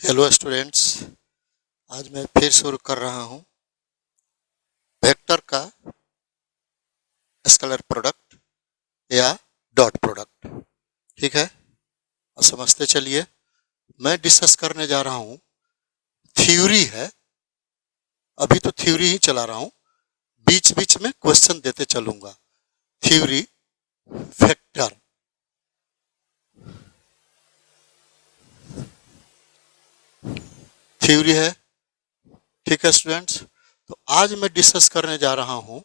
Hello students. आज मैं फिर शुरू कर रहा हूँ वेक्टर का स्केलर प्रोडक्ट या डॉट प्रोडक्ट। ठीक है, अब समझते चलिए। मैं डिस्कस करने जा रहा हूँ, थ्योरी है, अभी तो थ्योरी ही चला रहा हूँ, बीच बीच में क्वेश्चन देते चलूंगा। थ्योरी वेक्टर, थ्योरी है। ठीक है स्टूडेंट्स, तो आज मैं डिस्कस करने जा रहा हूँ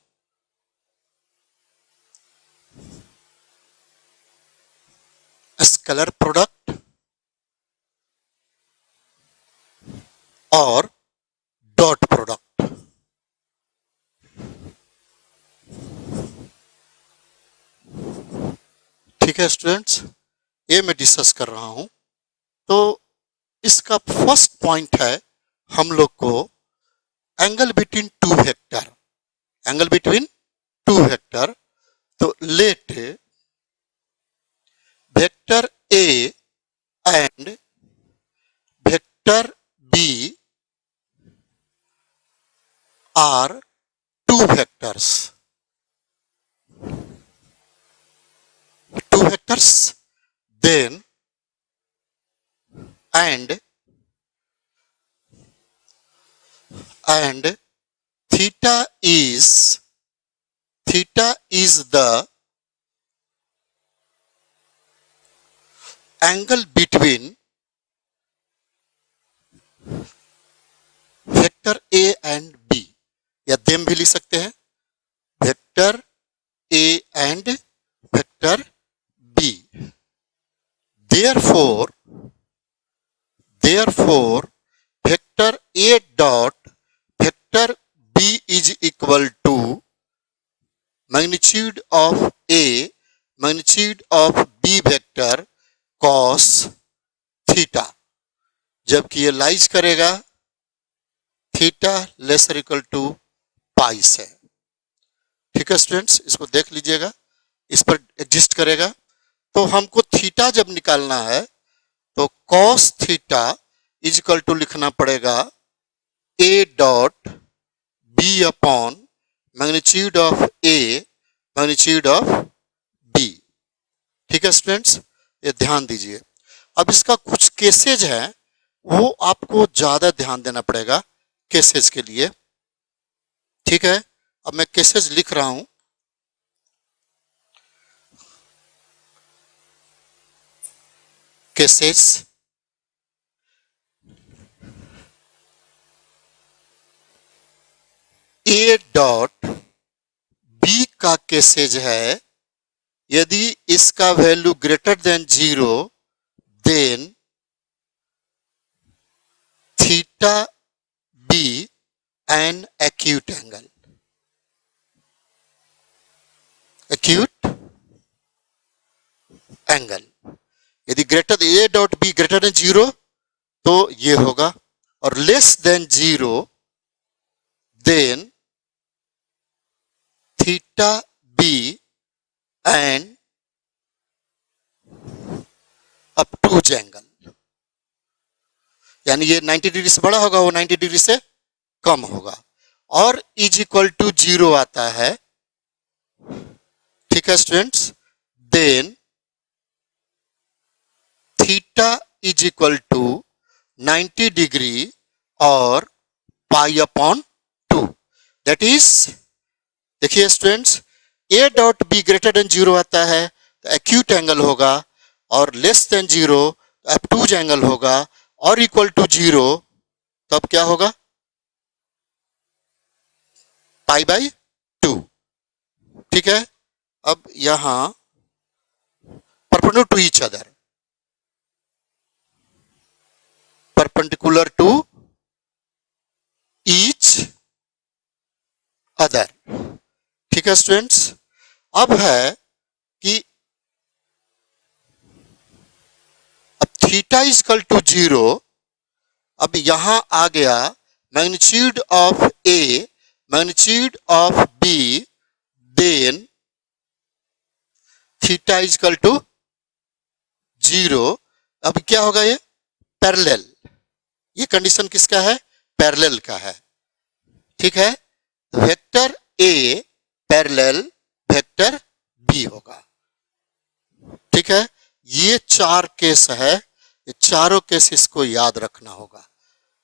स्केलर प्रोडक्ट और डॉट प्रोडक्ट। ठीक है स्टूडेंट्स, ये मैं डिस्कस कर रहा हूँ। तो इसका फर्स्ट पॉइंट है हम लोग को angle between two vector, angle between two vector. तो let vector A and vector B are two vectors, two vectors then and theta is the angle between vector A and B, या them भी लिख सकते हैं, vector A and vector B. therefore vector a dot vector b is equal to magnitude of a magnitude of b vector cos theta, जबकि ये lies करेगा theta laser equal to पाई से। ठीक है स्टूडेंट्स, इसको देख लीजिएगा, इस पर एग्जिस्ट करेगा। तो हमको थीटा जब निकालना है तो cos theta is equal to लिखना पड़ेगा a dot b upon magnitude of a magnitude of b। ठीक है स्टूडेंट्स, ये ध्यान दीजिए। अब इसका कुछ केसेज है, वो आपको ज्यादा ध्यान देना पड़ेगा केसेज के लिए। ठीक है, अब मैं केसेज लिख रहा हूं। केसेज ए डॉट बी का केसेज है, यदि इसका value greater than 0 then theta be an acute angle, acute angle. यदि greater A dot B greater than 0 तो ये होगा, और less than 0 then theta be an obtuse angle, यानी ये 90 डिग्री से बड़ा होगा, वो 90 डिग्री से कम होगा, और इज इक्वल टू 0 आता है। ठीक है students, then theta is equal to 90 degree और पाई अपॉन 2। दैट इज, देखिए students, A dot B greater than 0 आता है तो एक्यूट एंगल होगा, और लेस देन 0 तो एब्टूज एंगल होगा, और इक्वल टू 0 तब क्या होगा, पाई बाई 2। ठीक है, अब यहां perpendicular to each other, perpendicular to each other. ठीक है स्टूडेंट्स, अब है कि अब थीटा इज इक्वल टू 0, अब यहां आ गया magnitude of A magnitude of B, then theta is equal to 0। अब क्या होगा, ये पैरेलल, ये कंडीशन किसका है? पैरेलल का है। ठीक है, vector A parallel vector B होगा। ठीक है, ये 4 केस है, ये चारों केस इसको याद रखना होगा।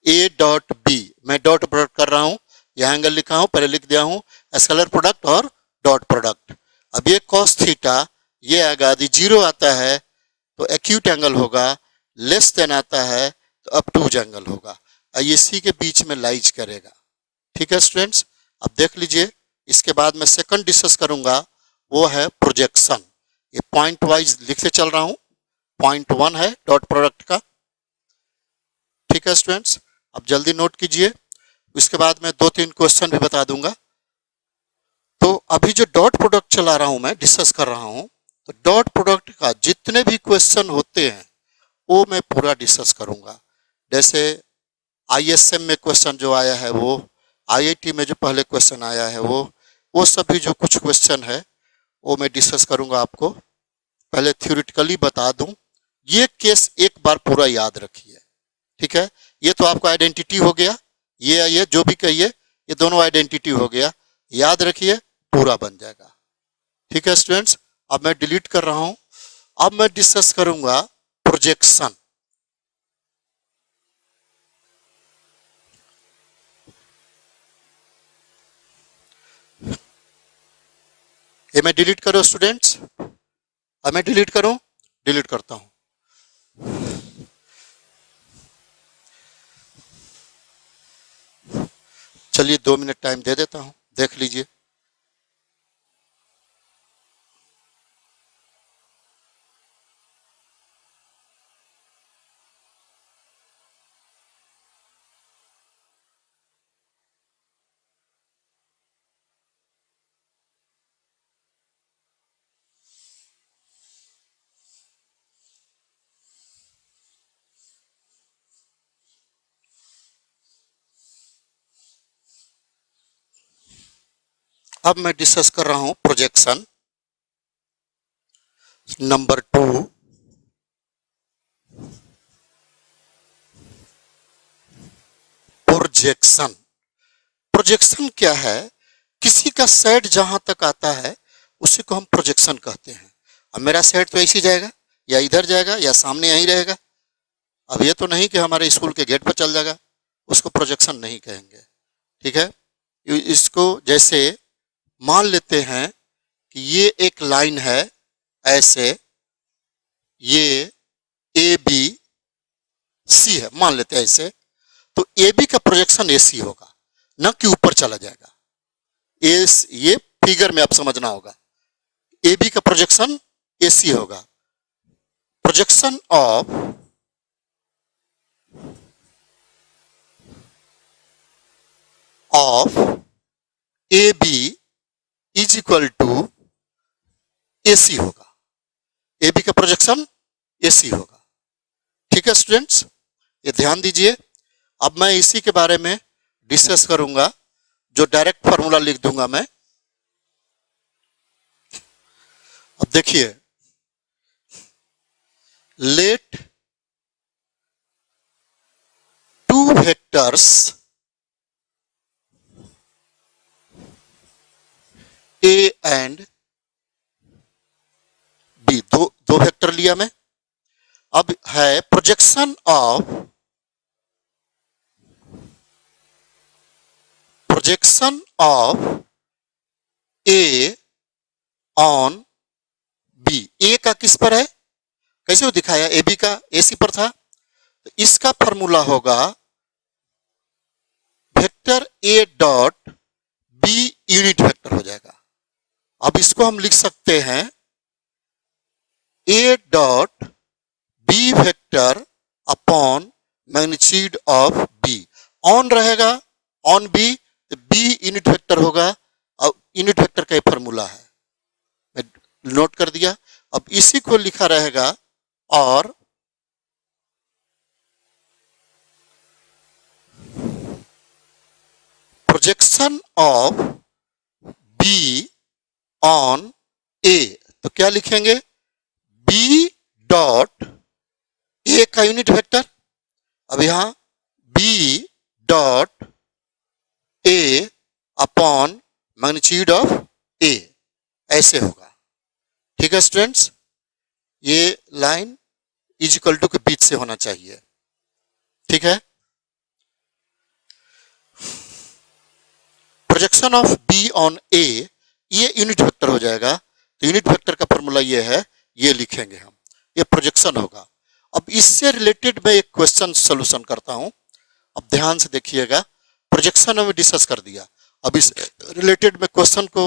ए डॉट बी, मैं डॉट प्रोडक्ट कर रहा हूं, यह एंगल लिखा हूं, पहले लिख दिया हूं स्केलर प्रोडक्ट और डॉट प्रोडक्ट। अब ये cos थीटा ये आएगा, यदि 0 आता है तो एक्यूट एंगल होगा, लेस देन आता है तो ऑब्टूज एंगल होगा, इसी के बीच में लाइज करेगा। ठीक है स्टूडेंट्स, अब देख लीजिए, इसके बाद मैं सेकंड डिस्कस करूंगा, वो है प्रोजेक्शन। ये पॉइंट वाइज लिखते चल रहा हूं, पॉइंट 1 है डॉट प्रोडक्ट का। ठीक है स्टूडेंट्स, अब जल्दी नोट कीजिए, इसके बाद मैं 2-3 क्वेश्चन भी बता दूंगा। तो अभी जो डॉट प्रोडक्ट चला रहा हूं, मैं डिस्कस कर रहा हूं, तो डॉट प्रोडक्ट का जितने भी क्वेश्चन होते हैं वो मैं पूरा डिस्कस करूंगा। जैसे ISM में क्वेश्चन जो आया है, वो IIT में जो पहले क्वेश्चन आया है, वो सभी जो कुछ क्वेश्चन है वो मैं डिस्कस करूंगा। आपको पहले थ्योरेटिकली बता दूं, ये केस एक बार पूरा याद रखिए। ठीक है, ये तो आपका आइडेंटिटी हो गया, ये जो भी कहिए, ये दोनों आइडेंटिटी हो गया, याद रखिए, पूरा बन जाएगा। ठीक है स्टूडेंट्स, अब मैं डिलीट कर रहा हूं, अब मैं डिस्कस करूंगा प्रोजेक्शन। ये मैं डिलीट करो स्टूडेंट्स, अब मैं डिलीट करूं, डिलीट करता हूं। चलिए 2 मिनट टाइम दे देता हूं, देख लीजिए। अब मैं डिस्कस कर रहा हूं प्रोजेक्शन नंबर 2। प्रोजेक्शन, प्रोजेक्शन क्या है? किसी का साइड जहां तक आता है उसी को हम प्रोजेक्शन कहते हैं। अब मेरा साइड तो ऐसे जाएगा, या इधर जाएगा, या सामने यहीं रहेगा। अब ये तो नहीं कि हमारे स्कूल के गेट पर चल जाएगा, उसको प्रोजेक्शन नहीं कहेंगे। ठीक है, इसको जैसे मान लेते हैं कि ये एक लाइन है ऐसे, ये ABC है, मान लेते हैं ऐसे, तो AB का प्रोजेक्शन AC होगा, ना कि ऊपर चला जाएगा। ये फिगर में आप समझना होगा, AB का प्रोजेक्शन AC होगा। Projection of AB is equal to AC होगा, AB का प्रोजेक्शन AC होगा। ठीक है स्टूडेंट्स, ये ध्यान दीजिए। अब मैं इसी के बारे में डिस्कस करूंगा, जो डायरेक्ट फार्मूला लिख दूंगा मैं। अब देखिए, let 2 vectors A and B, दो वेक्टर लिया मैं। अब है projection of A on B। A का किस पर है, कैसे वो दिखाया? AB का AC पर था, तो इसका फॉर्मूला होगा vector A dot B unit vector हो जाएगा। अब इसको हम लिख सकते हैं A dot B vector upon magnitude of B। On रहेगा, ऑन B, तो B यूनिट वेक्टर होगा, और यूनिट वेक्टर का फॉर्मूला है, मैं नोट कर दिया। अब इसी को लिखा रहेगा, और projection of B on A, तो क्या लिखेंगे? B डॉट A का यूनिट वेक्टर, अब यहां dot A upon magnitude of A, ऐसे होगा। ठीक है स्टूडेंट्स, ये लाइन इज इक्वल टू के बीच से होना चाहिए। ठीक है, प्रोजेक्शन ऑफ बी ऑन ए, ये यूनिट वेक्टर हो जाएगा। तो यूनिट वेक्टर का फॉर्मूला ये है, ये लिखेंगे हम, ये प्रोजेक्शन होगा। अब इससे रिलेटेड मैं एक क्वेश्चन सोल्यूशन करता हूं। अब ध्यान से देखिएगा, प्रोजेक्शन हमें डिस्कस कर दिया, अब इस रिलेटेड मैं क्वेश्चन को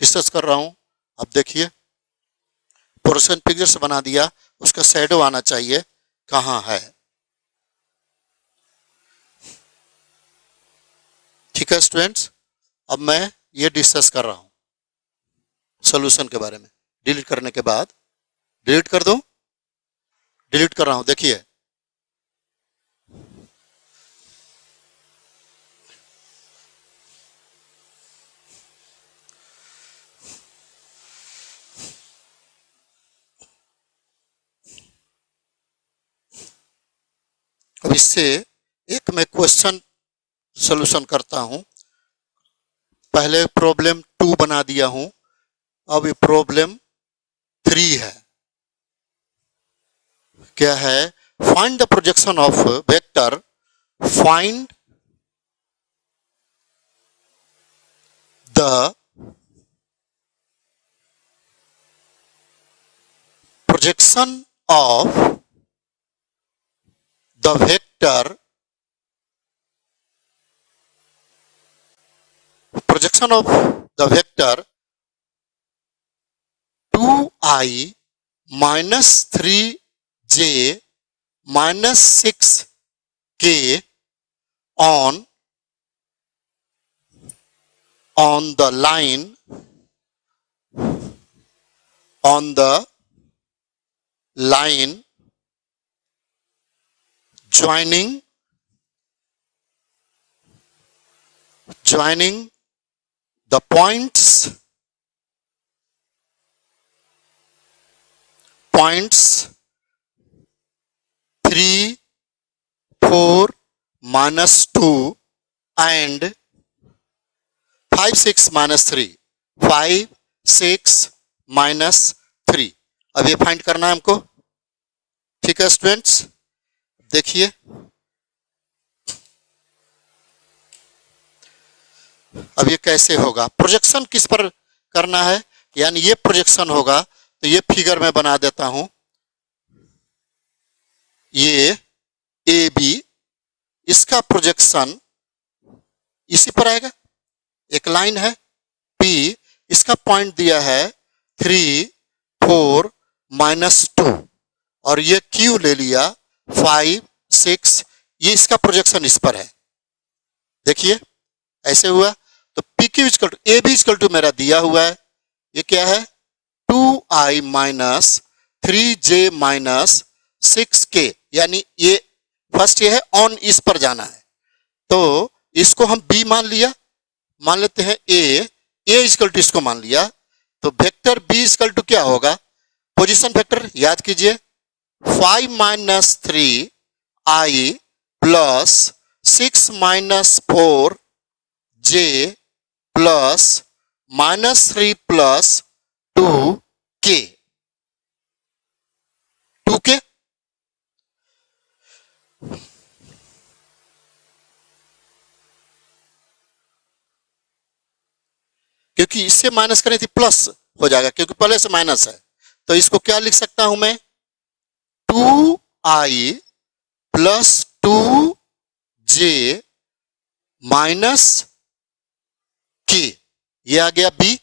डिस्कस कर रहा हूं। अब देखिए, प्रोजेक्शन फिगर से बना दिया, उसका शैडो आना चाहिए, कहां है। ठीक है स्टूडेंट्स, अब मैं ये डिस्कस कर रहा हूं सॉल्यूशन के बारे में। डिलीट करने के बाद, डिलीट कर दो, डिलीट कर रहा हूं, देखिए अब इससे एक मैं क्वेश्चन सॉल्यूशन करता हूं। पहले प्रॉब्लम 2 बना दिया हूं, अब ये प्रॉब्लम 3 है। क्या है, find the projection of vector, find the projection of the vector, projection of the vector 2i minus 3j minus 6k on the line, on the line joining the points 3, 4, minus 2 and 5, 6, minus 3, 5, 6, minus 3। अब ये find करना है हमको। ठीक है students, देखिए अब ये कैसे होगा। प्रोजेक्शन किस पर करना है, यानी ये प्रोजेक्शन होगा, तो ये फिगर मैं बना देता हूं। ये ए बी, इसका प्रोजेक्शन इसी पर आएगा। एक लाइन है पी, इसका पॉइंट दिया है 3, 4, minus 2 और ये क्यू ले लिया 5, 6, ये इसका प्रोजेक्शन इस पर है। देखिए ऐसे हुआ, तो P Q equal to A B equal to मेरा दिया हुआ है, ये क्या है 2i minus 3j minus 6k, यानी ये फर्स्ट ये है ऑन, इस पर जाना है। तो इसको हम b मान लिया, मान लेते हैं a इक्वल टू इसको मान लिया, तो वेक्टर b इक्वल टू क्या होगा, पोजीशन वेक्टर याद कीजिए 5 minus 3i plus 6 minus 4j plus minus 3 plus 2k, 2k क्योंकि इससे माइनस करें थी प्लस हो जाएगा, क्योंकि पहले से माइनस है। तो इसको क्या लिख सकता हूं मैं, 2i plus 2j minus k, ये आ गया b।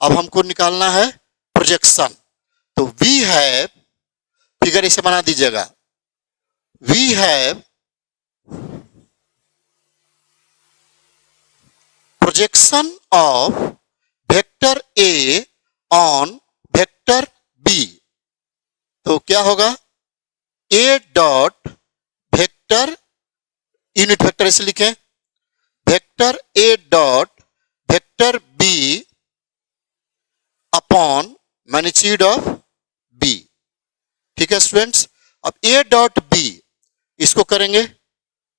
अब हमको निकालना है प्रोजेक्शन, तो वी हैव, फिगर इसे बना दीजिएगा, we have projection of vector A on vector B, तो क्या होगा A dot vector, unit vector ऐसे लिखें, vector A dot vector B upon magnitude of B। ठीक है स्टूडेंट्स, अब A डॉट B इसको करेंगे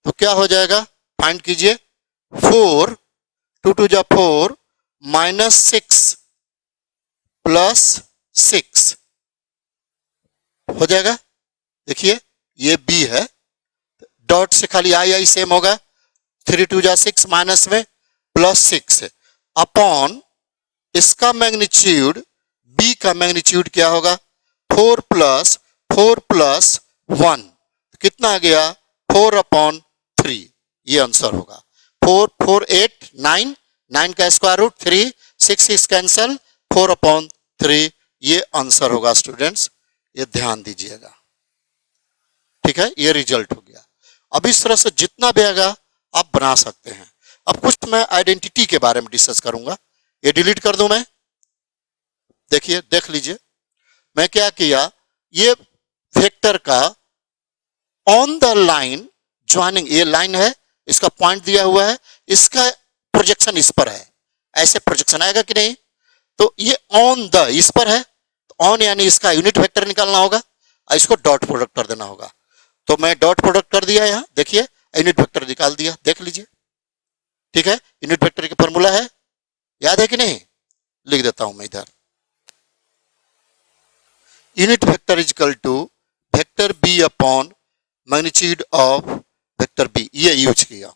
तो क्या हो जाएगा, फाइंड कीजिए। 4 2 2 जा 4 -6 +6 हो जाएगा। देखिए ये बी है, डॉट से खाली आई आई सेम होगा। 3 2 जा 6 माइनस में +6 है अपॉन इसका मैग्नीट्यूड, बी का मैग्नीट्यूड क्या होगा, 4 + 1 कितना आ गया, 4/3। ये आंसर होगा। 4 4 8 9 9 का स्क्वायर रूट 3 6 6 कैंसल 4/3 ये आंसर होगा स्टूडेंट्स, ये ध्यान दीजिएगा। ठीक है, ये रिजल्ट हो गया। अब इस तरह से जितना भी आएगा आप बना सकते हैं। अब कुछ मैं आइडेंटिटी के बारे में डिस्कस करूंगा। ये डिलीट कर दूं मैं, देखिए देख लीजिए मैं क्या किया। ये वेक्टर का ऑन द लाइन ज्वाइनिंग, ये लाइन है, इसका पॉइंट दिया हुआ है, इसका प्रोजेक्शन इस पर है, ऐसे प्रोजेक्शन आएगा कि नहीं। तो ये ऑन द इस पर है, तो ऑन यानी इसका यूनिट वेक्टर निकालना होगा और इसको डॉट प्रोडक्ट कर देना होगा। तो मैं डॉट प्रोडक्ट कर दिया, यहाँ देखिए यूनिट वेक्टर निकाल दिया, देख लीजिए। ठीक है, यूनिट वेक्टर की फॉर्मूला है, याद है कि नहीं, लिख देता हूं मैं इधर। Unit vector is equal to vector B upon magnitude of vector B, ये यूज किया,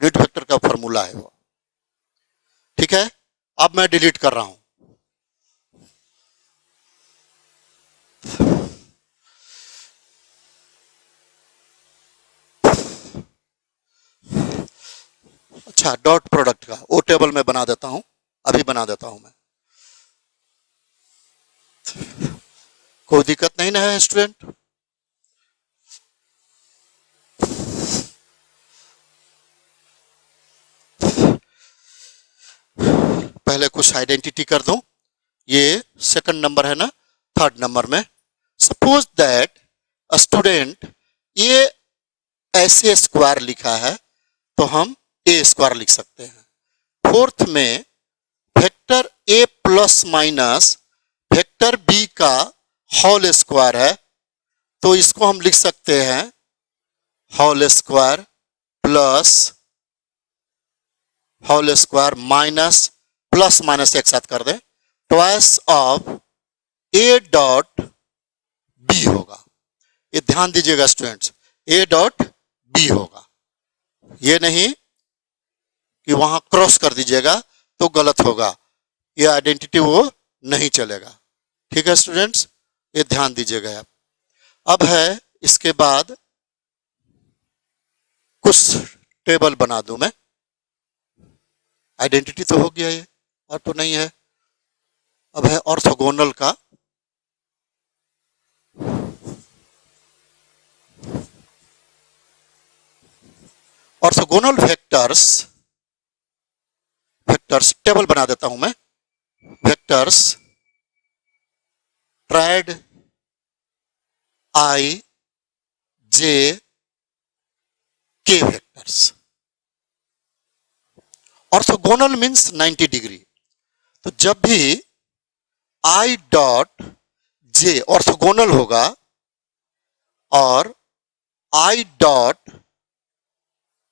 यूनिट वेक्टर का फॉर्मूला है वो। ठीक है, अब मैं डिलीट कर रहा हूं। अच्छा, डॉट प्रोडक्ट का वो टेबल में बना देता हूं, अभी बना देता हूं मैं। कोई दिक्कत नहीं ना है स्टूडेंट। पहले कुछ आइडेंटिटी कर दूं, ये सेकंड नंबर है ना, थर्ड नंबर में सपोज दैट स्टूडेंट ये ऐसे स्क्वायर लिखा है तो हम ए स्क्वायर लिख सकते हैं। फोर्थ में vector A plus minus vector B का होल स्क्वायर है, तो इसको हम लिख सकते हैं whole square plus whole square minus plus minus एक साथ कर दें, twice of A dot B होगा। ये ध्यान दीजिएगा स्टूडेंट्स, ए डॉट बी होगा, ये नहीं कि वहां क्रॉस कर दीजिएगा तो गलत होगा, ये आइडेंटिटी वो नहीं चलेगा। ठीक है स्टूडेंट्स, ये ध्यान दीजिएगा आप। अब है इसके बाद कुछ टेबल बना दूं मैं, आइडेंटिटी तो हो गया ये, और तो नहीं है। अब है ऑर्थोगोनल का, ऑर्थोगोनल वेक्टर्स, वेक्टर्स टेबल बना देता हूं मैं। वेक्टर्स ट्राइड आई जे के वेक्टर्स। ऑर्थोगोनल मीन्स 90 डिग्री, तो जब भी आई डॉट जे ऑर्थोगोनल होगा और I dot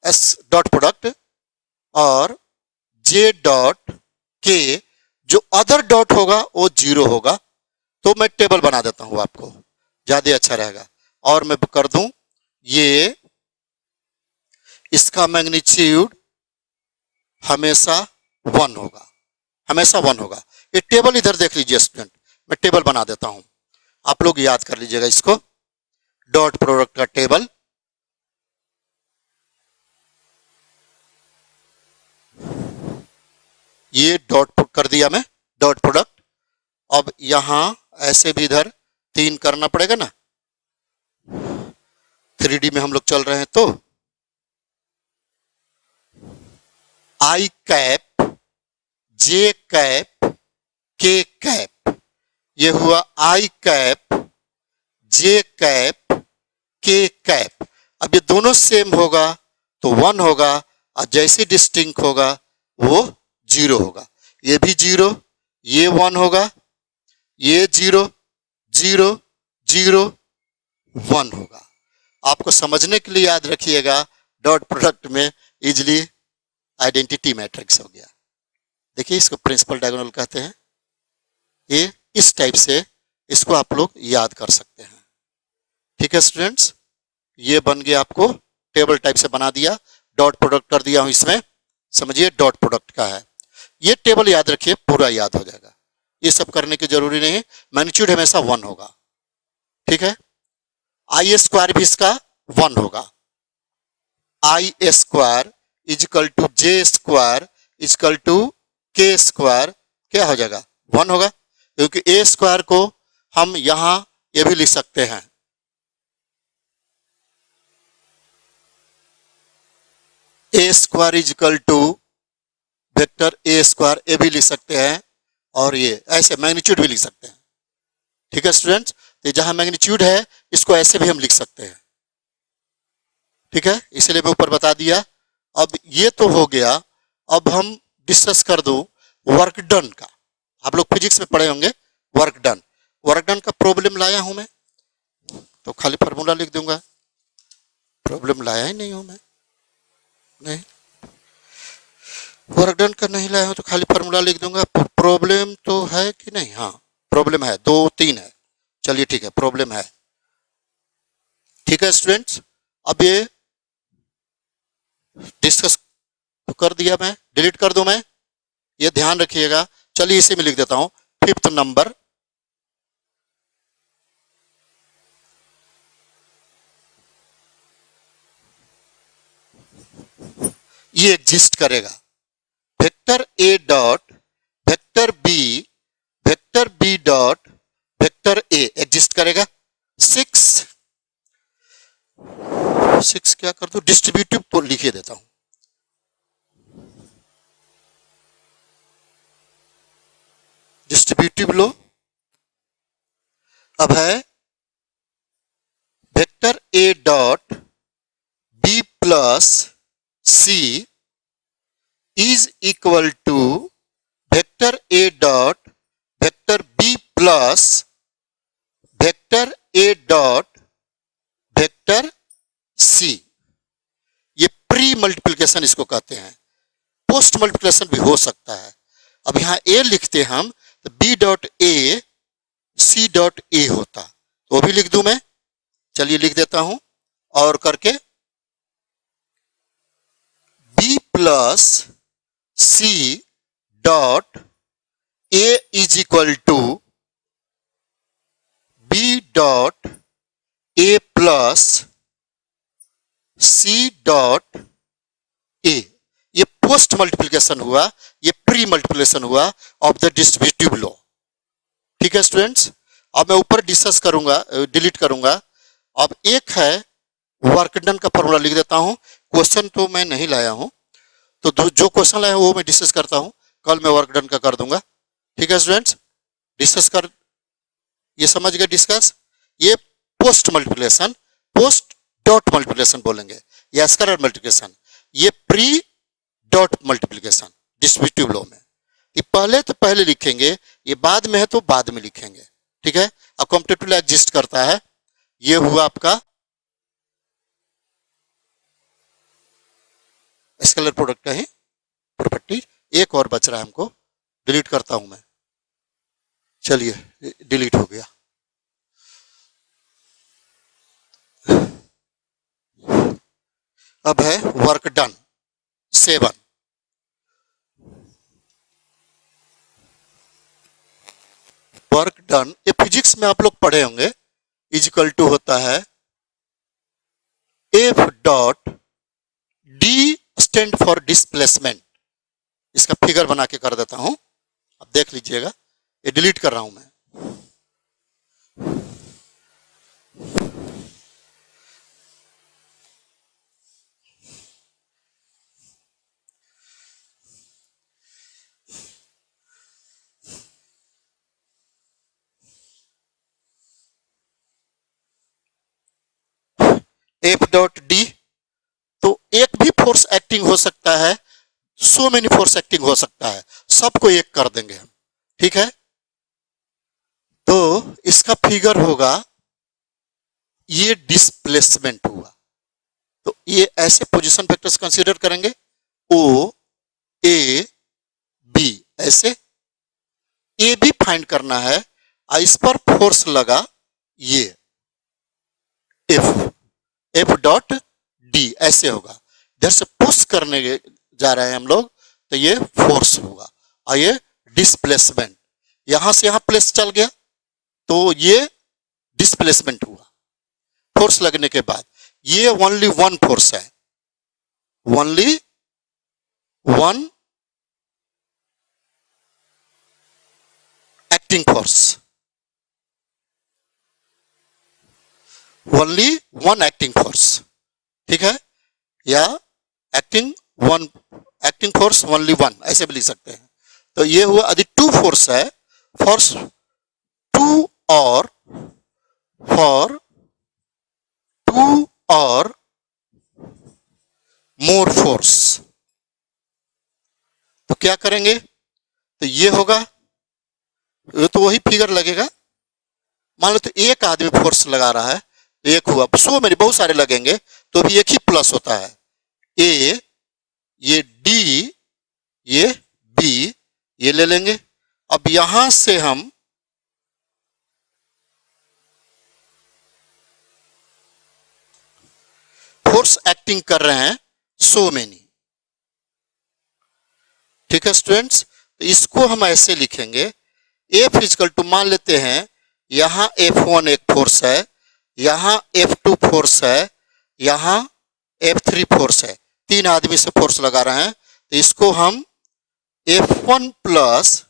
S dot product और जे डॉट के जो अदर डॉट होगा वो 0 होगा, तो मैं टेबल बना देता हूं आपको, ज्यादा अच्छा रहेगा। और मैं कर दूं ये इसका मैग्नीट्यूड हमेशा 1 होगा, हमेशा 1 होगा। ये टेबल इधर देख लीजिए स्टूडेंट, मैं टेबल बना देता हूं, आप लोग याद कर लीजिएगा इसको, डॉट प्रोडक्ट का टेबल। ये डॉट कर दिया मैं, डॉट प्रोडक्ट। अब यहां ऐसे भी इधर 3 करना पड़ेगा ना, 3D में हम लोग चल रहे हैं, तो आई कैप जे कैप के कैप, ये हुआ आई कैप जे कैप के कैप। अब ये दोनों सेम होगा तो 1 होगा, और जैसे डिस्टिंक्ट होगा वो 0 होगा। ये भी 0, ये 1 होगा, ये 0 0 0 1 होगा। आपको समझने के लिए याद रखिएगा, डॉट प्रोडक्ट में इजिली आइडेंटिटी मैट्रिक्स हो गया। देखिए इसको प्रिंसिपल डायगोनल कहते हैं। ये इस टाइप से इसको आप लोग याद कर सकते हैं। ठीक है स्टूडेंट्स, ये बन गया, आपको टेबल टाइप से बना दिया, डॉट प्रोडक्ट कर दिया हूं इसमें, समझिए डॉट प्रोडक्ट का है। ये टेबल याद रखिए, पूरा याद हो जाएगा, ये सब करने की जरूरी नहीं है। मैग्नीट्यूड हमेशा 1 होगा, ठीक है। आई स्क्वायर भी इसका 1 होगा। I square equal to J square equal to K square क्या हो जाएगा, 1 होगा, क्योंकि ए स्क्वायर को हम यहां ये भी लिख सकते हैं, A square equal to vector A square, A भी लिख सकते हैं, और ये ऐसे मैग्नीट्यूड भी लिख सकते हैं। ठीक है स्टूडेंट्स, तो जहां मैग्नीट्यूड है इसको ऐसे भी हम लिख सकते हैं। ठीक है, इसलिए मैं ऊपर बता दिया। अब ये तो हो गया, अब हम डिस्कस कर दूं वर्क डन का। आप लोग फिजिक्स में पढ़े होंगे वर्क डन। वर्क डन का प्रॉब्लम लाया हूं मैं, तो खाली फार्मूला लिख दूंगा। प्रॉब्लम लाया ही नहीं हूं मैं, नहीं वर्क डन का नहीं लाया हूं तो खाली फार्मूला लिख दूंगा। प्रॉब्लम तो है कि नहीं, हाँ प्रॉब्लम है, 2 3 है। चलिए ठीक है, प्रॉब्लम है। ठीक है स्टूडेंट्स, अब ये डिस्कस तो कर दिया मैं, डिलीट कर दूं मैं, ये ध्यान रखिएगा। चलिए इसे में लिख देता हूं 5th नंबर। ये एग्जिस्ट करेगा, vector A dot vector B dot vector A exist करेगा। 6 क्या कर दो, डिस्ट्रीब्यूटिव तो लिखे देता हूं, डिस्ट्रीब्यूटिव लो। अब है vector A dot B plus C is equal to vector A dot vector B plus vector A dot vector C. ये प्री मल्टीप्लिकेशन इसको कहते हैं, पोस्ट मल्टीप्लिकेशन भी हो सकता है। अब यहां ए लिखते हम तो B dot A C dot A होता, तो भी लिख दूं मैं। चलिए लिख देता हूं, और करके B plus C dot A is equal to B dot A plus C dot A. ये पोस्ट मल्टीप्लिकेशन हुआ, ये प्री मल्टीप्लिकेशन हुआ ऑफ द डिस्ट्रीब्यूटिव लॉ। ठीक है स्टूडेंट्स, अब मैं ऊपर डिस्कस करूंगा, डिलीट करूंगा। अब एक है वर्क डन का फॉर्मूला लिख देता हूं। क्वेश्चन तो मैं नहीं लाया हूं, तो जो क्वेश्चन लाया हूं वो मैं डिस्कस करता हूं, कल मैं वर्क डन का कर दूंगा। ठीक है स्टूडेंट्स, डिस्कस कर, ये समझ गए डिस्कस। ये post multiplication, post dot multiplication बोलेंगे, या स्केलर मल्टीप्लिकेशन। ये pre dot multiplication distributive law में। ये पहले तो पहले लिखेंगे, ये बाद में है तो बाद में लिखेंगे। ठीक है, अब कॉम्पिटेटिव लॉ एग्जिस्ट करता है। ये हुआ आपका स्केलर प्रोडक्ट का ही प्रॉपर्टी। एक और बच रहा है हमको, डिलीट करता हूं मैं। चलिए डिलीट हो गया। अब है वर्क डन 7। वर्क डन ये फिजिक्स में आप लोग पढ़े होंगे, इजिकल टू होता है F dot D stand for displacement. इसका फिगर बना के कर देता हूं, अब देख लीजिएगा। ये डिलीट कर रहा हूं मैं। एफ डॉट डी, तो एक भी फोर्स एक्टिंग हो सकता है, सो मेनी फोर्स एक्टिंग हो सकता है, सबको एक कर देंगे हम। ठीक है, तो इसका फिगर होगा ये डिस्प्लेसमेंट हुआ। तो ये ऐसे पोजीशन वेक्टर्स कंसीडर करेंगे, ओ ए बी, ऐसे ए भी फाइंड करना है, इस पर फोर्स लगा ये एफ डॉट डी, ऐसे होगा। इधर से पुश करने जा रहे हैं हम लोग, तो ये फोर्स होगा, और ये डिस्प्लेसमेंट, यहां से यहां प्लेस चल गया तो ये डिस्प्लेसमेंट हुआ फोर्स लगने के बाद। ये ओनली वन फोर्स है, only one acting force, only one acting force, ठीक है, या एक्टिंग फोर्स ओनली वन, ऐसे भी लिख सकते हैं। तो ये हुआ, यदि टू फोर्स है, फोर्स टू और फॉर टू और मोर फोर्स, तो क्या करेंगे, तो ये होगा, ये तो वही फिगर लगेगा। मान लो तो एक आदमी फोर्स लगा रहा है, तो एक हुआ, सो मेरे बहुत सारे लगेंगे तो भी एक ही प्लस होता है, ए, ये डी, ये बी, ये ले लेंगे। अब यहां से हम फोर्स एक्टिंग कर रहे हैं सो मेनी, ठीक है स्टूडेंट्स। तो इसको हम ऐसे लिखेंगे, एफ इजकल टू, मान लेते हैं यहां F1 एक फोर्स है, यहां F2 फोर्स है, यहां F3 फोर्स है, तीन आदमी से फोर्स लगा रहे हैं, तो इसको हम F1 plus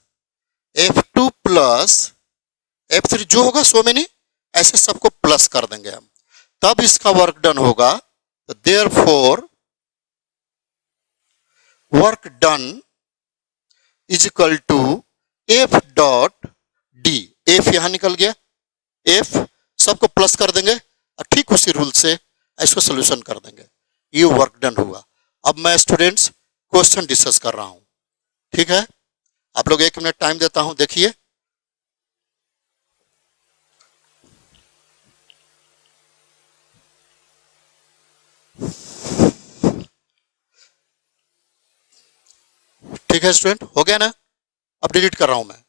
F2 plus F3 जो होगा सो मेनी, ऐसे सबको प्लस कर देंगे हम, तब इसका वर्क डन होगा। तो therefore work done is equal to F dot D, F यहां निकल गया, एफ सबको प्लस कर देंगे और ठीक उसी रूल से इसको सोल्यूशन कर देंगे, ये वर्क डन हुआ। अब मैं स्टूडेंट्स क्वेश्चन डिस्कस कर रहा हूं, ठीक है, आप लोग 1 मिनट टाइम देता हूं, देखिए। ठीक है स्टूडेंट, हो गया ना, अब डिलीट कर रहा हूं मैं।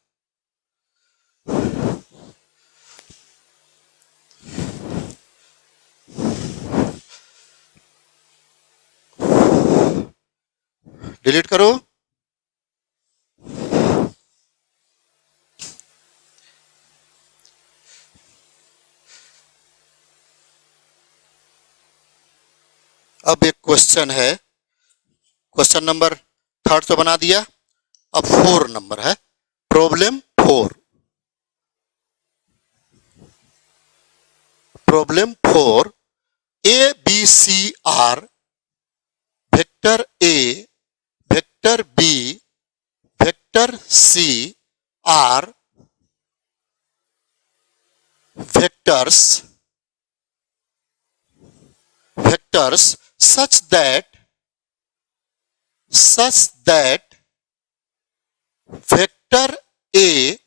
डिलीट करो। अब एक क्वेश्चन है, क्वेश्चन नंबर 3 तो बना दिया, अब 4 नंबर है, problem 4। Problem 4, A B C are, vector A, vector B, vector C are vectors such that vector A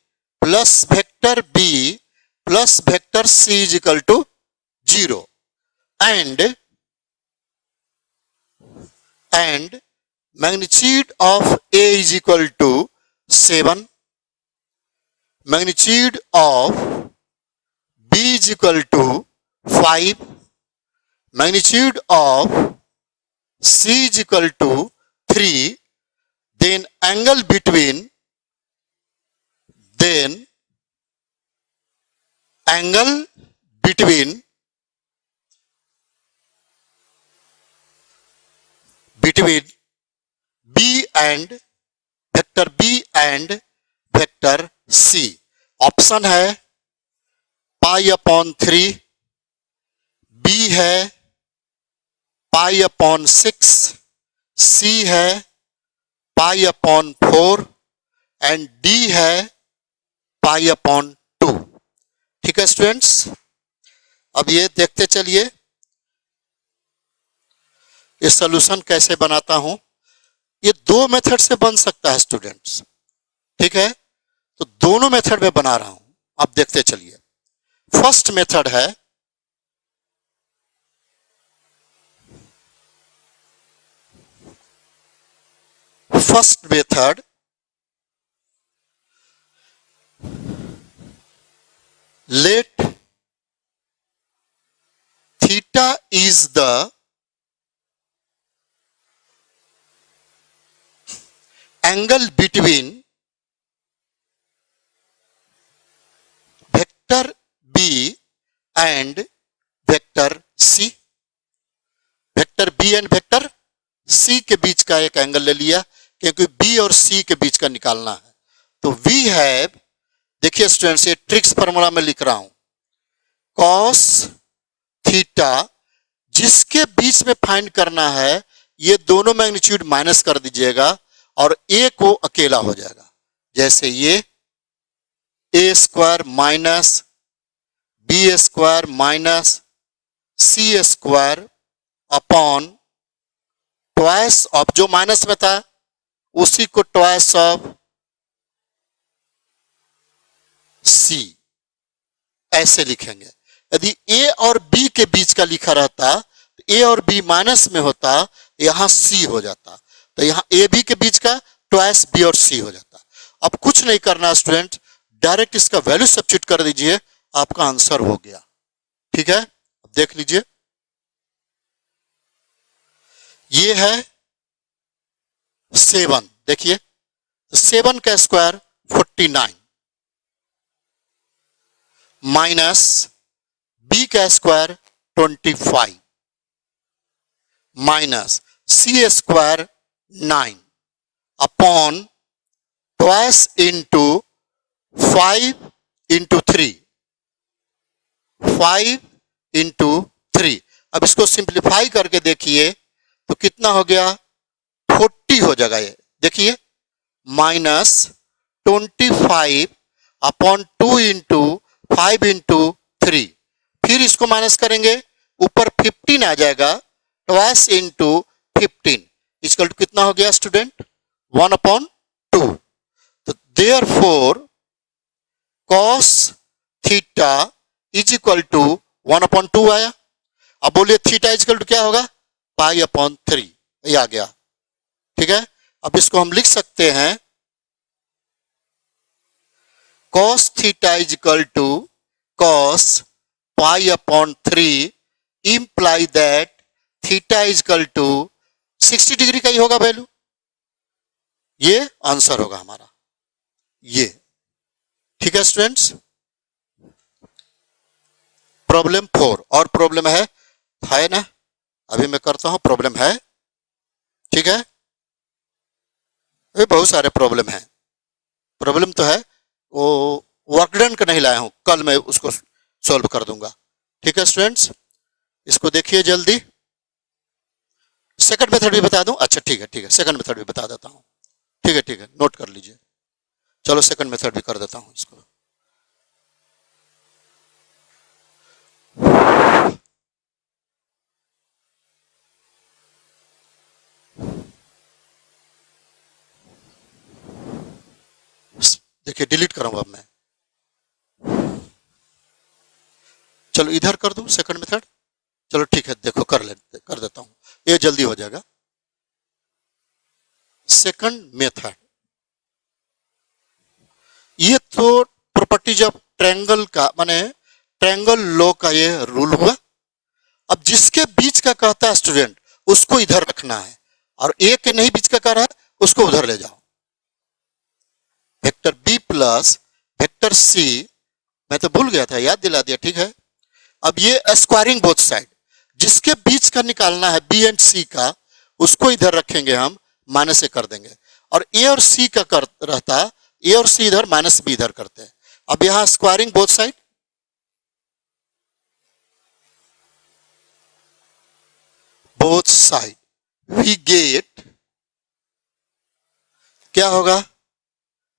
plus vector B plus vector C is equal to 0 and magnitude of A is equal to 7, magnitude of B is equal to 5, magnitude of C is equal to 3, then angle between B and vector B and vector C। Option है pi upon 3, B है pi upon 6, C है pi upon 4 and D है पाई upon 2। ठीक है students, अब ये देखते चलिए ये सॉल्यूशन कैसे बनाता हूं। ये दो मेथड से बन सकता है स्टूडेंट्स, ठीक है, तो दोनों मेथड में बना रहा हूं, आप देखते चलिए। फर्स्ट मेथड है first method, let theta is the angle between vector B and vector C. Vector B and vector C के बीच का एक एंगल ले लिया, क्योंकि B और C के बीच का निकालना है। तो वी हैव, देखिए स्टूडेंट्स, ये ट्रिक्स फार्मूला में लिख रहा हूं, कॉस थीटा जिसके बीच में फाइंड करना है, ये दोनों मैग्नीट्यूड माइनस कर दीजिएगा और ए को अकेला हो जाएगा। जैसे ये A square minus B square minus C square upon twice of, जो माइनस में था उसी को ट्वाइस ऑफ सी, ऐसे लिखेंगे। यदि ए और बी के बीच का लिखा रहता तो ए और बी माइनस में होता, यहां सी हो जाता, तो यहां ए बी के बीच का ट्वाइस बी और सी हो जाता। अब कुछ नहीं करना स्टूडेंट, डायरेक्ट इसका वैल्यू सब्स्टिट्यूट कर दीजिए, आपका आंसर हो गया। ठीक है, देख लीजिए, ये है 7, देखिए 7 का स्क्वायर 49 माइनस बी का square 25 minus C square 9 upon twice into 5 into 3, 5 into 3। अब इसको सिंप्लीफाई करके देखिए तो कितना हो गया, 40 हो जाएगा। ये देखिए माइनस 25 अपॉन 2 इंटू 5 इंटू 3, फिर इसको माइनस करेंगे, ऊपर 15 आ जाएगा, ट्वाइस इंटू 15 इक्वल टू कितना हो गया स्टूडेंट, 1/2। तो therefore cos theta is equal to 1/2 आया। अब बोलिए थीटा इज इक्वल टू क्या होगा, π/3, ये आ गया। ठीक है, अब इसको हम लिख सकते हैं, cos theta is equal to cos π/3 imply that theta is equal to 60 degree का ही होगा वैल्यू, ये आंसर होगा हमारा ये। ठीक है स्टूडेंट्स, प्रॉब्लम 4 और प्रॉब्लम है ना, अभी मैं करता हूं, प्रॉब्लम है। ठीक है, ये बहुत सारे प्रॉब्लम हैं, प्रॉब्लम तो है, वो वर्कडन का नहीं लाया हूं, कल मैं उसको सॉल्व कर दूंगा। ठीक है स्टूडेंट्स, इसको देखिए जल्दी। सेकंड मेथड भी बता दूं, अच्छा ठीक है, सेकंड मेथड भी बता देता हूं। ठीक है, नोट कर लीजिए। चलो सेकंड मेथड भी कर देता हूं इसको। देखिए डिलीट करूंगा अब मैं, चलो इधर कर दूं सेकंड मेथड। चलो ठीक है, देखो कर देता हूं, ये जल्दी हो जाएगा। सेकंड मेथड, ये तो प्रॉपर्टीज ऑफ ट्रायंगल का, माने ट्रायंगल लॉ का ये रूल हुआ। अब जिसके बीच का कहता है स्टूडेंट, उसको इधर रखना है, और ए के नहीं बीच का कह रहा है, उसको उधर ले जाओ। Vector B plus vector C, मैं तो भूल गया था, याद दिला दिया। ठीक है, अब ये स्क्वायरिंग बोथ साइड, जिसके बीच का निकालना है बी एंड सी का, उसको इधर रखेंगे हम, माइनस से कर देंगे, और ए और सी का कर रहता, ए और सी इधर, माइनस बी इधर करते हैं। अब यहां squaring both side, we get, क्या होगा,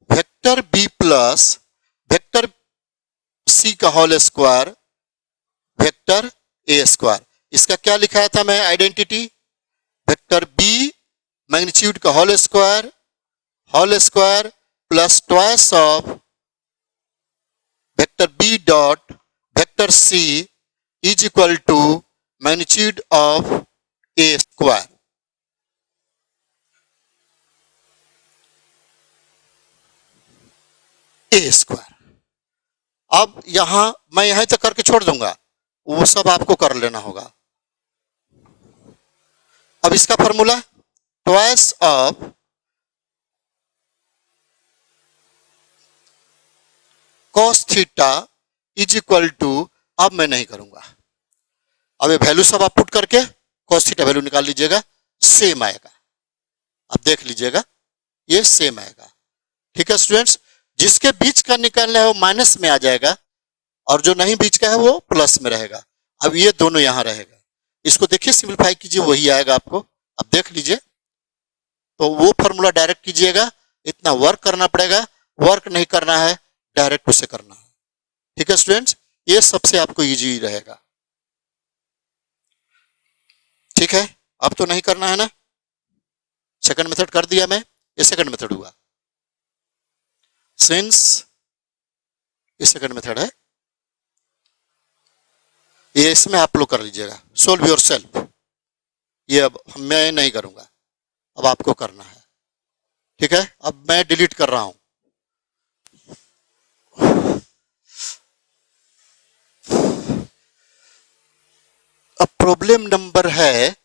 vector B plus vector C का whole square vector A square. इसका क्या लिखाया था मैं आइडेंटिटी, वेक्टर बी मैग्नीट्यूड का whole square plus twice of vector B dot vector C is equal to magnitude of A square. A square. अब यहां मैं यहां तक करके छोड़ दूंगा, वो सब आपको कर लेना होगा। अब इसका formula twice of cos theta is equal to, अब मैं नहीं करूंगा, अब ये वैल्यू सब आप पुट करके कॉस थीटा वैल्यू निकाल लीजिएगा, सेम आएगा। अब देख लीजिएगा ये सेम आएगा। ठीक है स्टूडेंट्स, जिसके बीच का निकालना है वो माइनस में आ जाएगा और जो नहीं बीच का है वो प्लस में रहेगा। अब ये दोनों यहां रहेगा, इसको देखिए सिंपलीफाई कीजिए, वही आएगा आपको। अब देख लीजिए, तो वो फॉर्मूला डायरेक्ट कीजिएगा, इतना वर्क करना पड़ेगा, वर्क नहीं करना है, डायरेक्ट उसे करना है। ठीक है स्टूडेंट्स, ये सबसे आपको इजी रहेगा। ठीक है, अब तो नहीं करना है ना, सेकंड मेथड कर दिया मैं, ये सेकंड मेथड हुआ। सिंस ये सेकंड मेथड है, ये इसमें आप लोग कर लीजिएगा, सोल्व योर सेल्फ। ये अब मैं नहीं करूंगा, अब आपको करना है। ठीक है, अब मैं डिलीट कर रहा हूं। अब प्रॉब्लम नंबर है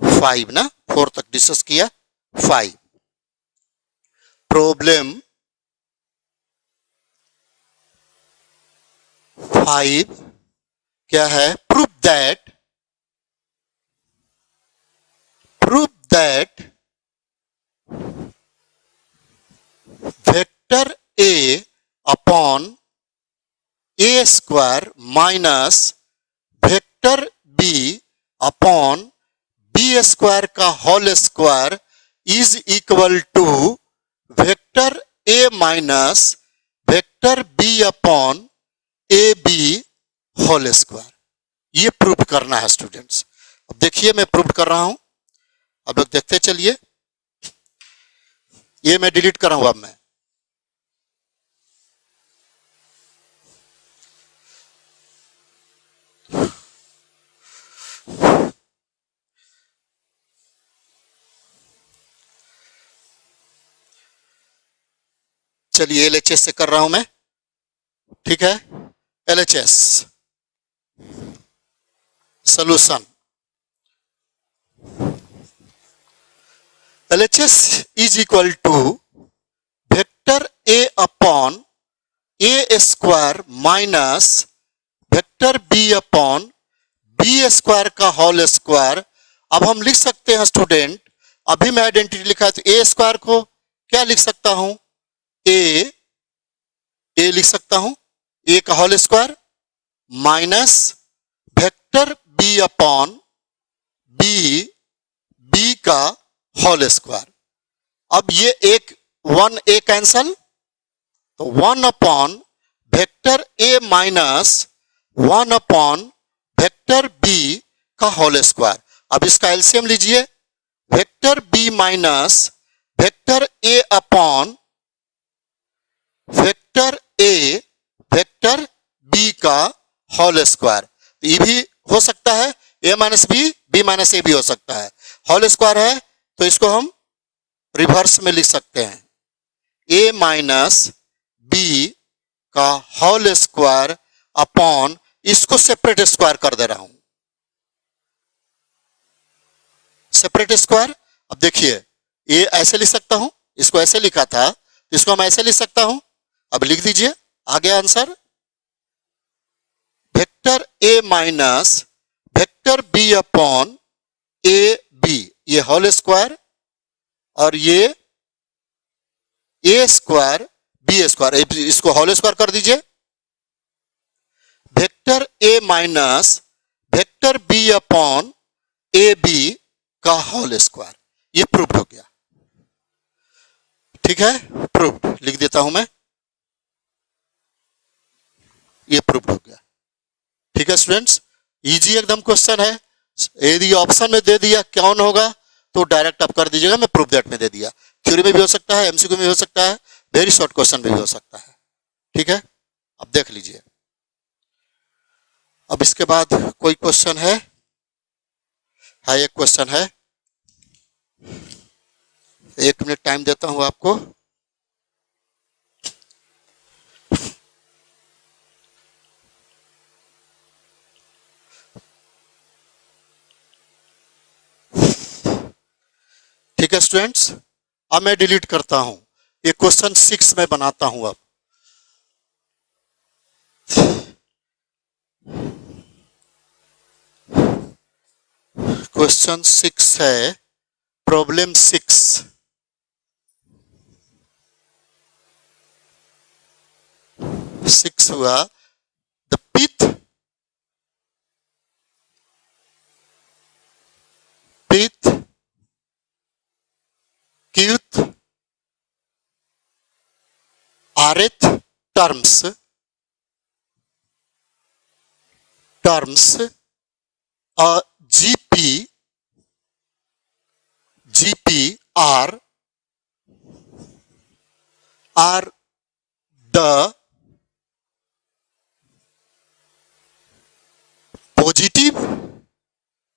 5 ना, 4 तक डिस्कस किया। 5 प्रॉब्लम 5 क्या है? Prove that vector A upon A square minus vector B upon B square का whole square is equal to vector A minus vector B upon A B whole square. ये prove करना है students. अब देखिए मैं prove कर रहा हूं, अब लोग देखते चलिए। ये मैं डिलीट कर रहा हूं। अब मैं चलिए एलएचएस से कर रहा हूं मैं। ठीक है, LHS solution. LHS is equal to vector A upon A square minus vector B upon B square का होल स्क्वायर। अब हम लिख सकते हैं स्टूडेंट, अभी मैं आइडेंटिटी लिखा है तो A स्क्वायर को क्या लिख सकता हूं? A लिख सकता हूं, A का whole square minus vector B upon B का होल स्क्वायर। अब ये एक 1A कैंसल, तो 1 upon vector A minus 1 upon vector B का होल स्क्वायर। अब इसका एलसीएम लीजिए, vector B minus vector A upon vector A vector B का होल स्क्वायर। तो ये भी हो सकता है, A minus B minus A भी हो सकता है। होल स्क्वायर है तो इसको हम रिवर्स में लिख सकते हैं, A माइनस B का होल स्क्वायर अपॉन, इसको सेपरेट स्क्वायर कर दे रहा हूं, सेपरेट स्क्वायर। अब देखिए ये ऐसे लिख सकता हूं, इसको ऐसे लिखा था, इसको हम ऐसे लिख सकता हूं। अब लिख दीजिए, आ गया answer, vector A minus vector B upon A B, ये होल स्क्वायर और ये ए स्क्वायर बी स्क्वायर, इसको होल स्क्वायर कर दीजिए। Vector A minus vector B upon A B का होल स्क्वायर, ये प्रूफ हो गया। ठीक है, प्रूफ लिख देता हूं मैं, ये प्रूफ हो गया। ठीक है स्टूडेंट्स, इजी एकदम क्वेश्चन है। यदि ऑप्शन में दे दिया कौन होगा तो डायरेक्ट आप कर दीजिएगा, मैं प्रूफ दैट में दे दिया। थ्योरी में भी हो सकता है, एमसीक्यू में भी हो सकता है, वेरी शॉर्ट क्वेश्चन में भी हो सकता है। ठीक है, अब देख लीजिए। अब इसके बाद कोई क्वेश्चन है? हाँ, एक क्वेश्चन है, 1 मिनट टाइम देता हूं आपको। है स्टूडेंट्स, अब मैं डिलीट करता हूं, ये क्वेश्चन 6 में बनाता हूं। अब क्वेश्चन 6 है, प्रॉब्लम 6। सिक्स हुआ, the pith qth rth terms gp are the positive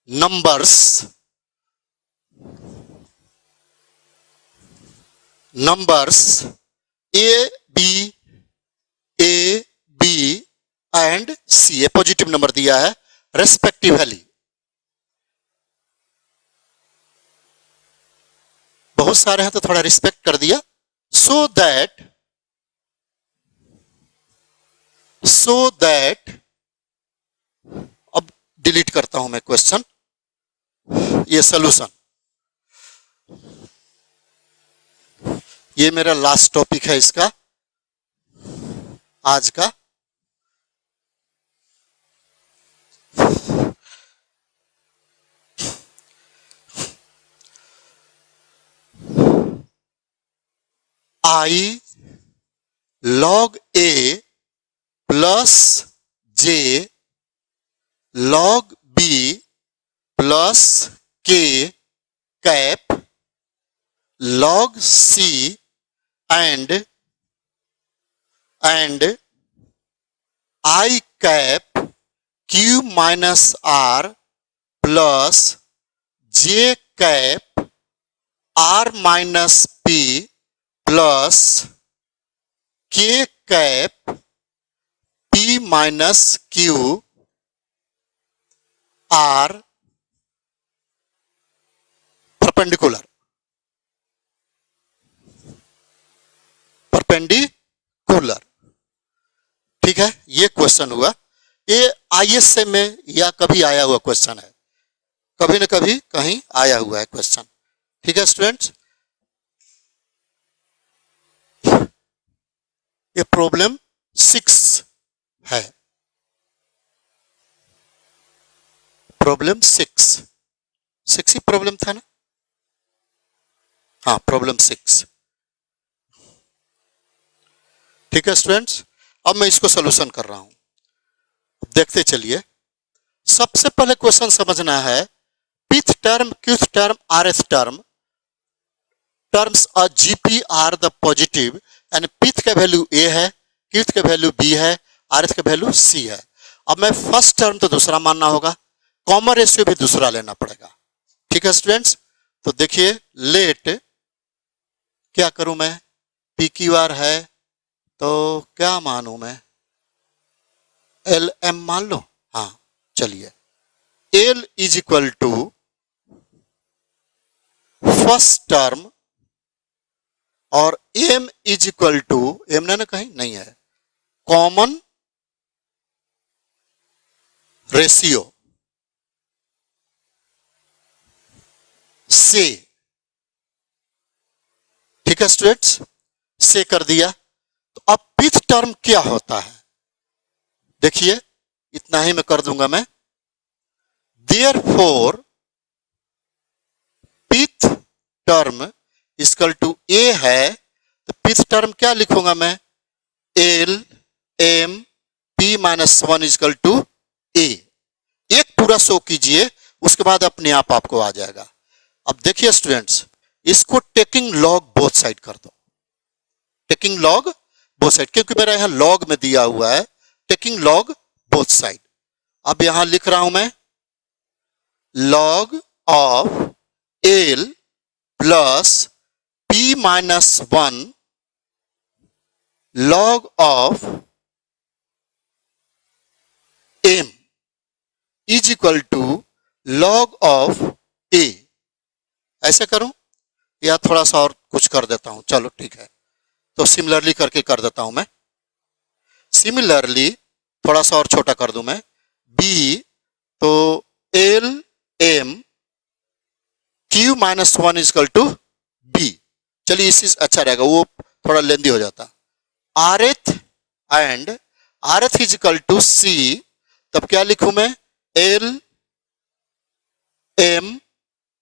numbers a b and C. A positive number दिया है रेस्पेक्टिवली। बहुत सारे हैं तो थोड़ा रिस्पेक्ट कर दिया। सो दैट अब डिलीट करता हूं मैं क्वेश्चन, ये सॉल्यूशन। ये मेरा लास्ट टॉपिक है इसका आज का। I log A plus J log B plus K cap log C and I cap Q minus R plus J cap R minus P plus K cap P minus Q R perpendicular ठीक है। ये question हुआ, ये ISA में या कभी आया हुआ क्वेश्चन है, कभी न कभी कहीं आया हुआ है क्वेश्चन। ठीक है स्टूडेंट्स, ये प्रॉब्लम 6 है। प्रॉब्लम 6 ही प्रॉब्लम था ना? हाँ, प्रॉब्लम 6। ठीक है स्टूडेंट्स, अब मैं इसको सॉल्यूशन कर रहा हूं, देखते चलिए। सबसे पहले क्वेश्चन समझना है, pth term qth term rth terms a GP are the positive and pth का वैल्यू ए है, क्यूथ का वैल्यू बी है, आरएस का वैल्यू सी है। अब मैं फर्स्ट टर्म तो दूसरा मानना होगा, कॉमन रेशियो भी दूसरा लेना पड़ेगा। ठीक है स्टूडेंट्स, तो देखिए लेट क्या करूं मैं, पी क्यू आर है तो क्या मानूं मैं, एल एम मान लो। हाँ चलिए, L is equal to first term और M is equal to, M ना कहीं नहीं है, कॉमन रेशियो से। ठीक है स्टूडेंट्स, से कर दिया। तो अब पिथ टर्म क्या होता है, देखिए इतना ही मैं कर दूंगा मैं। Therefore pth term equal to A है, तो पिथ टर्म क्या लिखूंगा मैं, L M P minus 1 equal to A. एक पूरा शो कीजिए, उसके बाद अपने आप आपको आ जाएगा। अब देखिए स्टूडेंट्स, इसको टेकिंग लॉग बोथ साइड कर दो, टेकिंग लॉग बोथ साइड, क्योंकि मेरा यहां लॉग में दिया हुआ है टेकिंग लॉग बोथ साइड। अब यहां लिख रहा हूं मैं log of L plus P minus 1 log of M is equal to log of A. ऐसे करूं या थोड़ा सा और कुछ कर देता हूं, चलो ठीक है, तो सिमिलरली करके कर देता हूं मैं। सिमिलरली थोड़ा सा और छोटा कर दूं मैं, बी तो L M Q minus one is equal to B. चलिए इसी अच्छा रहेगा, वो थोड़ा लेंदी हो जाता। Rth and rth equal to C, तब क्या लिखूं मैं, L M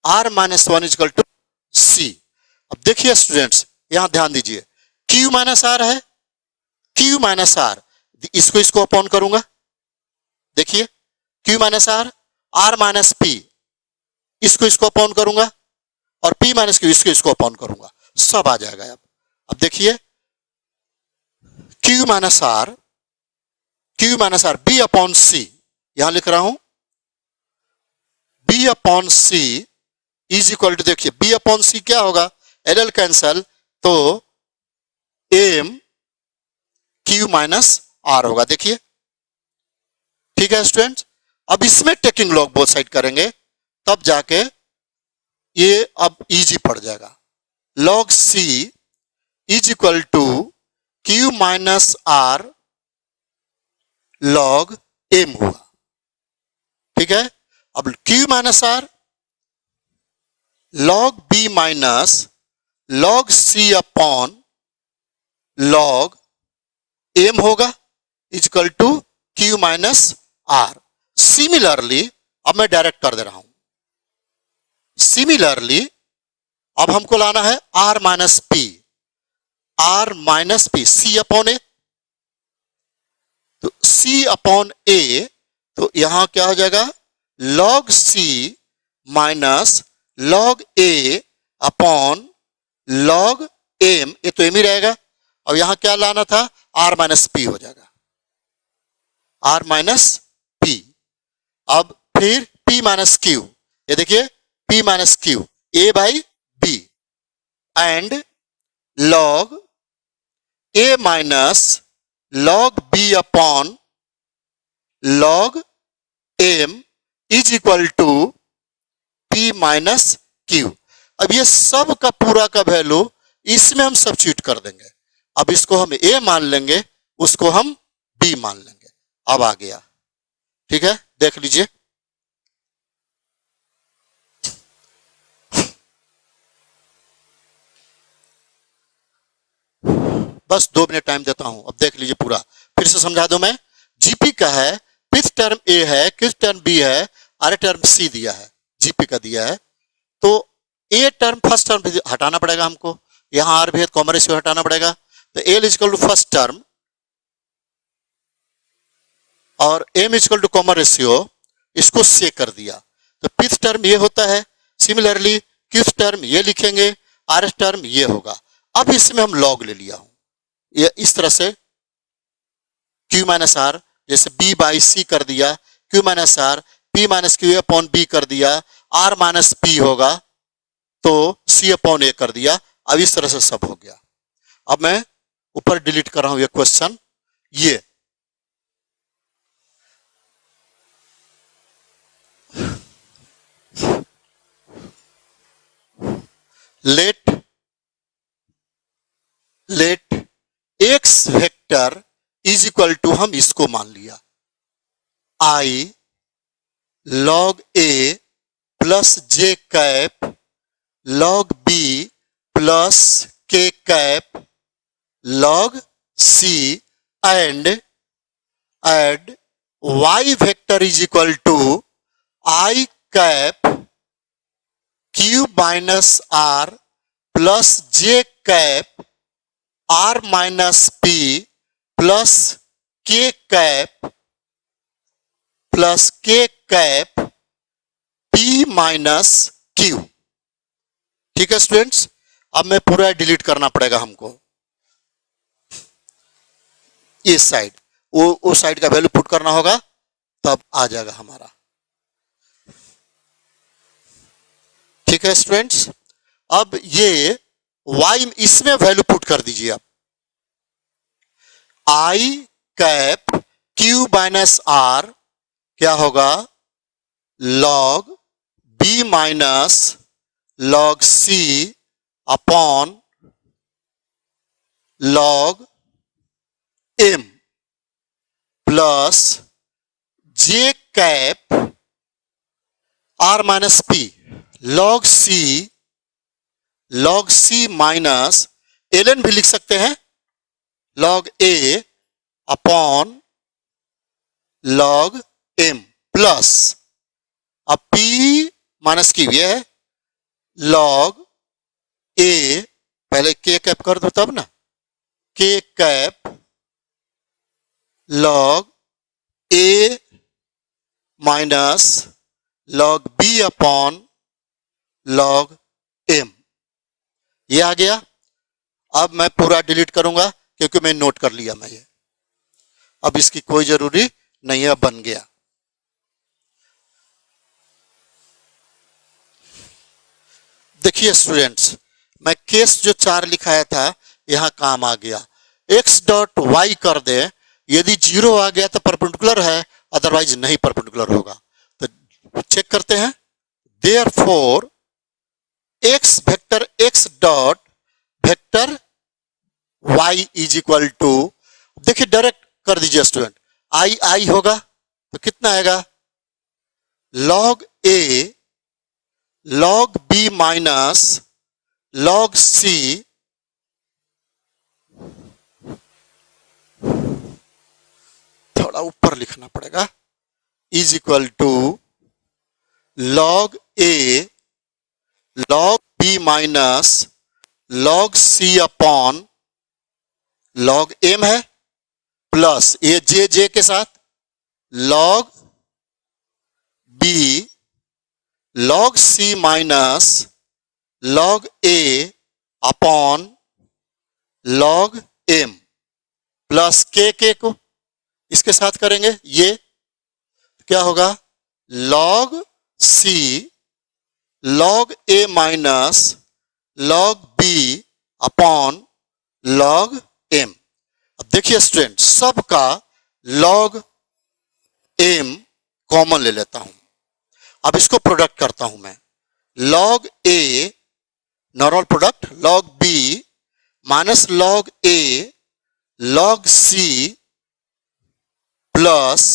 R minus one is equal to C. अब देखिए स्टूडेंट्स, यहां ध्यान दीजिए, क्यू माइनस आर है, क्यू माइनस आर, इसको अपॉन करूंगा, देखिए Q minus R minus P, इसको अपॉन करूंगा, और पी माइनस क्यू, इसको अपॉन करूंगा, सब आ जाएगा। अब देखिए Q minus R B upon C, यहां लिख रहा हूं B upon C is equal to, देखिए बी अपॉन सी क्या होगा, एल एल कैंसल, तो एम क्यू माइनस आर होगा। देखिए ठीक है स्टूडेंट्स। अब इसमें टेकिंग लॉग बोथ साइड करेंगे, तब जाके ये अब इजी पड़ जाएगा। Log C is equal to Q minus R log M हुआ, ठीक है। अब Q minus R log B minus log C upon log M होगा, equal to Q minus R. Similarly अब मैं डायरेक्ट कर दे रहा हूं, सिमिलरली अब हमको लाना है R minus P, C upon A, तो सी अपॉन ए, तो यहां क्या हो जाएगा, log C minus log A upon log M, ये तो एम ही रहेगा, और यहां क्या लाना था, आर माइनस पी हो जाएगा, आर माइनस पी। अब फिर पी माइनस क्यू, ये देखिए P minus Q, A by B, and log A minus log B upon log M is equal to P minus Q. अब ये सब का पूरा का वैल्यू इसमें हम सब्स्टिट्यूट कर देंगे। अब इसको हम ए मान लेंगे, उसको हम बी मान लेंगे। अब आ गया, ठीक है, देख लीजिए। बस 2 मिनट टाइम देता हूं, अब देख लीजिए पूरा, फिर से समझा दूं मैं। जीपी का है, किस टर्म ए है, किस टर्म बी है, आर टर्म सी दिया है, जीपी का दिया है, तो ए टर्म फर्स्ट टर्म हटाना पड़ेगा हमको, यहां आर भी है, कॉमन रेशियो हटाना पड़ेगा, तो L equal to first term और M equal to common ratio, इसको से कर दिया, तो फिफ्थ टर्म ये होता है। सिमिलरली किस टर्म ये लिखेंगे, आर टर्म ये होगा। अब इसमें हम लॉग ले लिया हूं, ये इस तरह से क्यू माइनस आर, जैसे बी बाई सी कर दिया, Q minus R P minus Q upon B कर दिया, आर माइनस पी होगा, तो सी अपॉन ए कर दिया। अब इस तरह से सब हो गया। अब मैं ऊपर डिलीट कर रहा हूं ये क्वेश्चन, ये let X vector is equal to, हम इसको मान लिया, I log A plus J cap log B plus K cap log C, and add Y vector is equal to I cap Q minus R plus J cap R minus P plus K cap P minus Q. ठीक है students, अब मैं पूरा delete करना पड़ेगा हमको, इस side वो साइड का वैल्यू पुट करना होगा, तब आ जाएगा हमारा। ठीक है स्टूडेंट्स, अब ये y इसमें वैल्यू पुट कर दीजिए आप, I cap Q minus R क्या होगा, log B minus log C upon log m plus j cap r minus p log c minus ln भी लिख सकते हैं log a upon log m plus अब p माइनस q ये है log a पहले k कैप कर दो तब ना k cap log a minus log b upon log m ये आ गया। अब मैं पूरा डिलीट करूंगा क्योंकि मैं नोट कर लिया मैं ये, अब इसकी कोई जरूरी नहीं है, बन गया। देखिए स्टूडेंट्स, मैं केस जो 4 लिखाया था यहां काम आ गया। x डॉट y कर दे, यदि 0 आ गया तो परपेंडिकुलर है, अदरवाइज नहीं परपेंडिकुलर होगा। तो चेक करते हैं। Therefore x vector x dot vector y is equal to, देखिए डायरेक्ट कर दीजिए स्टूडेंट, आई होगा तो कितना आएगा log a log b minus log c थोड़ा ऊपर लिखना पड़ेगा, is equal to log a log b minus log c upon log m है प्लस ये जे के साथ log b log c minus log a upon log m plus के को इसके साथ करेंगे, ये क्या होगा log c log a minus log b upon log m। अब देखिए स्टूडेंट, सबका log m कॉमन ले लेता हूं। अब इसको प्रोडक्ट करता हूं मैं, log a normal product log b minus log a log c plus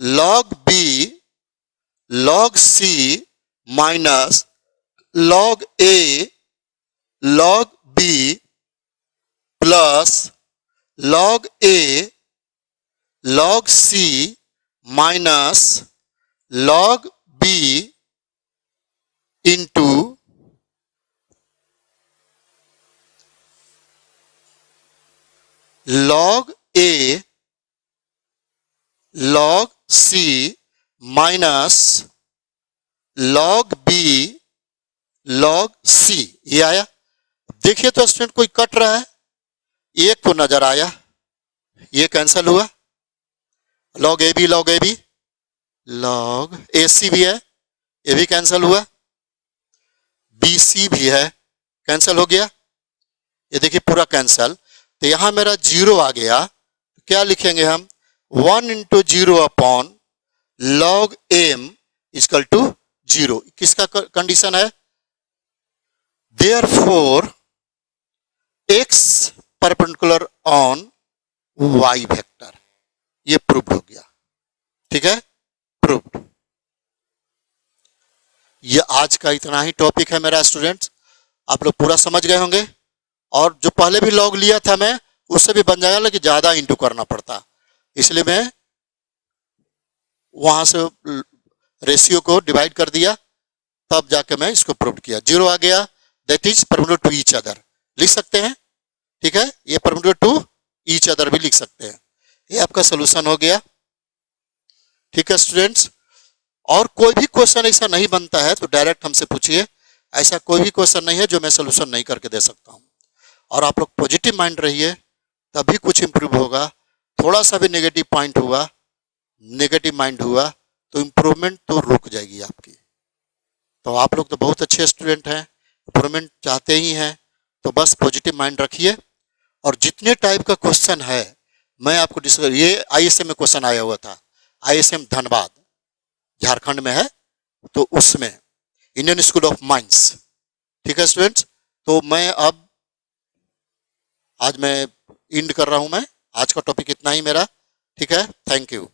log b log c minus log a log b plus log a log c minus log b into log a log c minus log b log c, ये आया। देखिए तो student कोई cut रहा है, एक को नजर आया, ये कैंसिल हुआ, log a b log a b log ac भी है, ये भी कैंसिल हुआ, bc भी है, कैंसिल हो गया, ये देखिए पूरा कैंसिल। तो यहां मेरा 0 आ गया, क्या लिखेंगे हम 1 into 0 upon log m equal to 0। किसका कंडीशन है, therefore x perpendicular on y vector, ये प्रूव्ड हो गया। ठीक है, प्रूव्ड। ये आज का इतना ही टॉपिक है मेरा स्टूडेंट्स, आप लोग पूरा समझ गए होंगे। और जो पहले भी लॉग लिया था मैं, उससे भी बन जाएगा, लेकिन ज्यादा इंटू करना पड़ता, इसलिए मैं वहां से रेशियो को डिवाइड कर दिया, तब जाके मैं इसको प्रूव किया। 0 आ गया, that is perpendicular to each other, लिख सकते हैं। ठीक है, ये परपेंडिकुलर टू ईच अदर भी लिख सकते हैं। ये आपका सोल्यूशन हो गया। ठीक है स्टूडेंट्स, और कोई भी क्वेश्चन ऐसा नहीं बनता है तो डायरेक्ट हमसे पूछिए, ऐसा कोई भी क्वेश्चन नहीं है जो मैं सोल्यूशन नहीं करके दे सकता हूं। और आप लोग पॉजिटिव माइंड रहिए, तभी कुछ इंप्रूव होगा। थोड़ा सा भी नेगेटिव पॉइंट हुआ, नेगेटिव माइंड हुआ तो इंप्रूवमेंट तो रुक जाएगी आपकी। तो आप लोग तो बहुत अच्छे स्टूडेंट हैं, इंप्रूवमेंट चाहते ही हैं, तो बस पॉजिटिव माइंड रखिए। और जितने टाइप का क्वेश्चन है मैं आपको डिस्कस, ये ISM में क्वेश्चन आया हुआ था, ISM धनबाद झारखंड में है, तो उसमें इंडियन स्कूल ऑफ माइंस। ठीक है स्टूडेंट्स, तो मैं अब आज मैं इंड कर रहा हूं। मैं आज का टॉपिक इतना ही मेरा, ठीक है। Thank you.